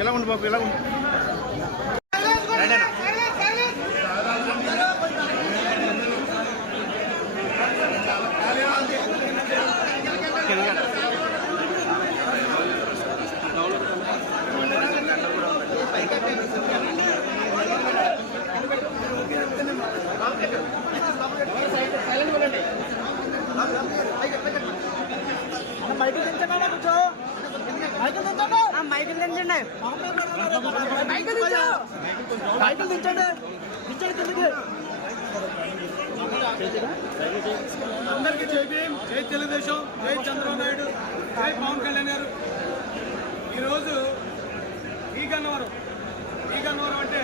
ఎలా ఉంది బాబు, ఎలా ఉంది? మైకిల్ తెంచండి, కూర్చో. మైకిల్ తెంచండి, మైకిల్ తెంచండి, మైకిల్ తెంచండి, కిందకి. అందరికీ జై భీమ్, జై తెలుగుదేశం, జై చంద్రబాబు నాయుడు, జై పవన్ కళ్యాణ్ గారు. ఈరోజు ఈ గన్నవరం అంటే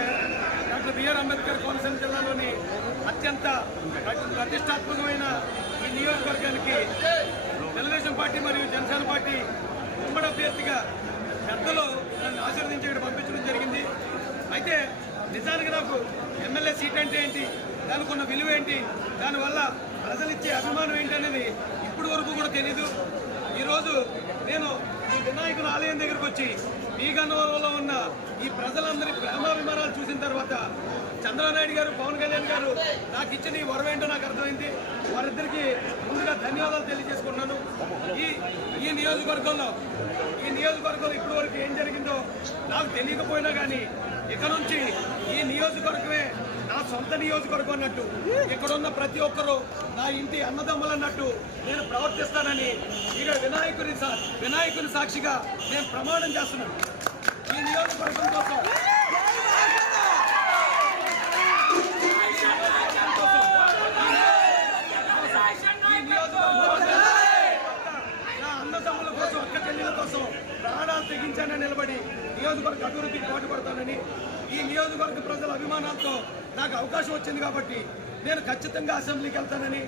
డాక్టర్ బిఆర్ అంబేద్కర్ కోనసీమ జిల్లాలోని అత్యంత ప్రతిష్టాత్మకమైన ఈ నియోజకవర్గానికి తెలుగుదేశం పార్టీ మరియు జనసేన పార్టీ ఉమ్మడి అభ్యర్థిగా పెద్దలు నన్ను ఆశీర్వదించి ఇక్కడ పంపించడం జరిగింది. అయితే నిజానికి నాకు ఎమ్మెల్యే సీట్ అంటే ఏంటి, దానికి ఉన్న విలువ ఏంటి, దానివల్ల ప్రజలు ఇచ్చే అభిమానం ఏంటి అనేది ఇప్పుడు వరకు కూడా తెలీదు. ఈరోజు నేను ఈ వినాయకుని ఆలయం దగ్గరకు వచ్చి ఈ గన్నవరంలో ఉన్న ఈ ప్రజలందరి ప్రేమాభిమానాలు చూసిన తర్వాత చంద్రబాబు నాయుడు గారు, పవన్ కళ్యాణ్ గారు నాకు ఇచ్చిన ఈ వరం ఏంటో నాకు అర్థమైంది. వారిద్దరికీ ముందుగా ధన్యవాదాలు తెలియజేసుకున్నాను. ఈ నియోజకవర్గంలో ఇప్పటి వరకు ఏం జరిగిందో నాకు తెలియకపోయినా కానీ ఇక నుంచి ఈ నియోజకవర్గమే నా సొంత నియోజకవర్గం అన్నట్టు, ఇక్కడున్న ప్రతి ఒక్కరూ నా ఇంటి అన్నదమ్ములు అన్నట్టు నేను ప్రవర్తిస్తానని ఇక వినాయకుని సాక్షిగా నేను ప్రమాణం చేస్తున్నాను. ఈ నియోజకవర్గం కోసం నా అన్నదమ్ముల కోసం, అక్క చెల్లెల కోసం ప్రాణాలు తెగించానని నిలబడి నియోజకవర్గ అభివృద్ధికి పాటుపడతానని, ఈ నియోజకవర్గ ప్రజల అభిమానాలతో నాకు అవకాశం వచ్చింది కాబట్టి నేను ఖచ్చితంగా అసెంబ్లీకి వెళ్తానని,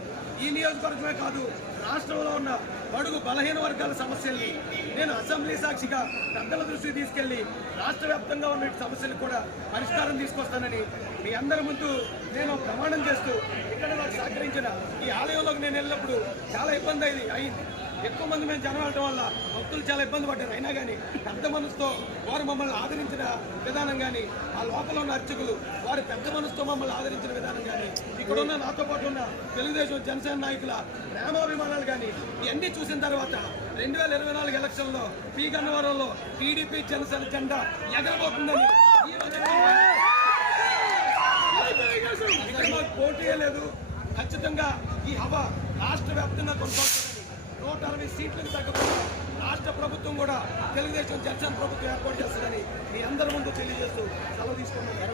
ఈ నియోజకవర్గమే కాదు రాష్ట్రంలో ఉన్న బడుగు బలహీన వర్గాల సమస్యల్ని నేను అసెంబ్లీ సాక్షిగా పెద్దల దృష్టికి తీసుకెళ్లి రాష్ట్ర వ్యాప్తంగా ఉన్న సమస్యలకు కూడా పరిష్కారం తీసుకొస్తానని మీ అందరి ముందు నేను ప్రమాణం చేస్తూ ఇక్కడ నాకు సహకరించిన ఈ ఆలయంలోకి నేను వెళ్ళినప్పుడు చాలా ఇబ్బంది అయింది. ఎక్కువ మంది మేము జనం వెళ్ళడం వల్ల భక్తులు చాలా ఇబ్బంది పడ్డారు. అయినా కానీ పెద్ద మనసుతో వారు మమ్మల్ని ఆదరించిన విధానం కానీ, ఆ లోపల ఉన్న అర్చకులు వారి పెద్ద మనసుతో మమ్మల్ని ఆదరించిన విధానం కానీ, ఇక్కడున్న నాతో పాటు ఉన్న తెలుగుదేశం జనసేన నాయకుల ప్రేమాభిమానాలు కానీ ఇవన్నీ చూసిన తర్వాత 2024 ఎలక్షన్లో పి గన్నవరంలో టీడీపీ జనసేన జెండా ఎగరబోతుందని ఇక్కడ మాకు పోటీయే లేదు. ఖచ్చితంగా ఈ హవా రాష్ట్ర వ్యాప్తంగా కొనసాగుతుందని, 160 సీట్లకు తగ్గకుండా రాష్ట్ర ప్రభుత్వం కూడా తెలుగుదేశం జనసేన ప్రభుత్వం ఏర్పాటు చేస్తుందని మీ అందరి ముందు తెలియజేస్తూ సెలవు తీసుకున్నాను.